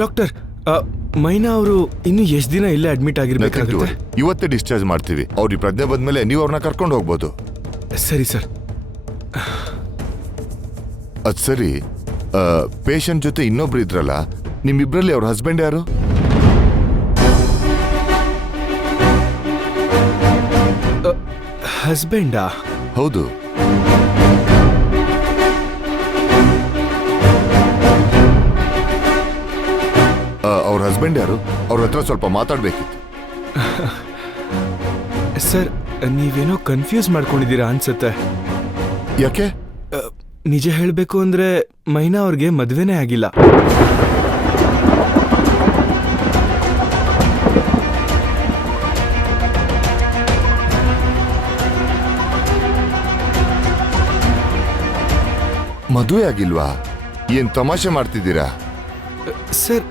Doctor, ಮೈನಾ ಅವರು ಇನ್ನು ಎಷ್ಟು ದಿನ ಇಲ್ಲೇ ಅಡ್ಮಿಟ್ ಆಗಿರ್ಬೇಕಾಗುತ್ತೆ? ಇವತ್ತೇ ಡಿಸ್ಚಾರ್ಜ್ ಮಾಡ್ತೀವಿ. ಅವ್ರಿಗೆ ಪ್ರಜ್ಞೆ ಬಂದ್ಮೇಲೆ ನೀವು ಅವ್ರನ್ನ ಕರ್ಕೊಂಡು ಹೋಗ್ಬೋದು. ಸರಿ ಸರ್. ಅದ್ ಸರಿ, ಪೇಷಂಟ್ ಜೊತೆ ಇನ್ನೊಬ್ರು ಇದ್ರಲ್ಲ, ನಿಮ್ಮಿಬ್ರಲ್ಲಿ ಅವ್ರ ಹಸ್ಬೆಂಡ್ ಯಾರು? ಹಸ್ಬೆಂಡಾ? ಹೌದು. ಅವ್ರ ಹಸ್ಬೆಂಡ್ ಯಾರು? ಅವ್ರ ಹತ್ರ ಸ್ವಲ್ಪ ಮಾತಾಡ್ಬೇಕಿತ್ತು. ಸರ್, ನೀವೇನೋ ಕನ್ಫ್ಯೂಸ್ ಮಾಡ್ಕೊಂಡಿದ್ದೀರಾ ಅನ್ಸುತ್ತೆ. ಯಾಕೆ? ನಿಜ ಹೇಳಬೇಕು ಅಂದ್ರೆ ಮೈನಾ ಅವ್ರಿಗೆ ಮದುವೆನೇ ಆಗಿಲ್ಲ. ಮದುವೆ ಆಗಿಲ್ವಾ? ಏನ್ ತಮಾಷೆ ಮಾಡ್ತಿದ್ದೀರಾ? ಸರ್,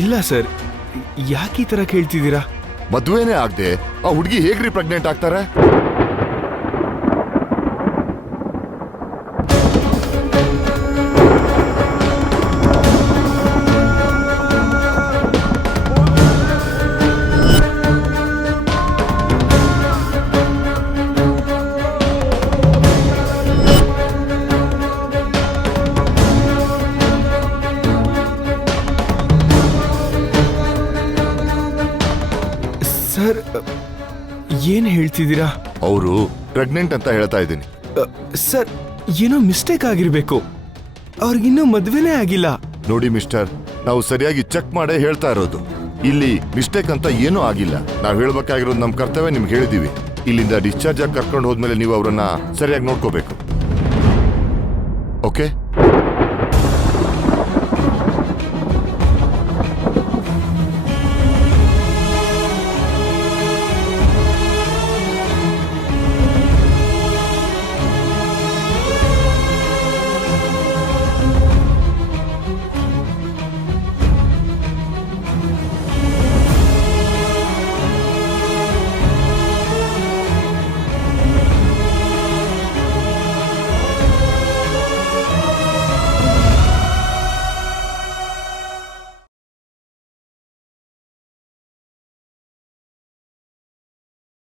ಇಲ್ಲ ಸರ್. ಯಾಕೆ ಈ ತರ ಕೇಳ್ತಿದ್ದೀರಾ? ಮದುವೆನೇ ಆಗದೆ ಆ ಹುಡುಗಿ ಹೇಗ್ರಿ ಪ್ರೆಗ್ನೆಂಟ್ ಆಗ್ತಾರೆ? ಸರ್, ಏನ್ ಹೇಳ್ತಿದ್ದೀರಾ? ಅವರು ಪ್ರೆಗ್ನೆಂಟ್ ಅಂತ ಹೇಳ್ತಾ ಇದ್ದೀನಿ. ಸರ್, ಏನೋ ಮಿಸ್ಟೇಕ್ ಆಗಿರ್ಬೇಕು. ಅವ್ರಿಗಿನ್ನೂ ಮದ್ವೆನೇ ಆಗಿಲ್ಲ. ನೋಡಿ ಮಿಸ್ಟರ್, ನಾವು ಸರಿಯಾಗಿ ಚೆಕ್ ಮಾಡೇ ಹೇಳ್ತಾ ಇರೋದು. ಇಲ್ಲಿ ಮಿಸ್ಟೇಕ್ ಅಂತ ಏನೂ ಆಗಿಲ್ಲ. ನಾವು ಹೇಳ್ಬೇಕಾಗಿರೋದು ನಮ್ಮ ಕರ್ತವ್ಯ ನಿಮ್ಗೆ ಹೇಳಿದೀವಿ. ಇಲ್ಲಿಂದ ಡಿಸ್ಚಾರ್ಜ್ ಆಗಿ ಕರ್ಕೊಂಡು ಹೋದ್ಮೇಲೆ ನೀವು ಅವರನ್ನ ಸರಿಯಾಗಿ ನೋಡ್ಕೋಬೇಕು. ಓಕೆ?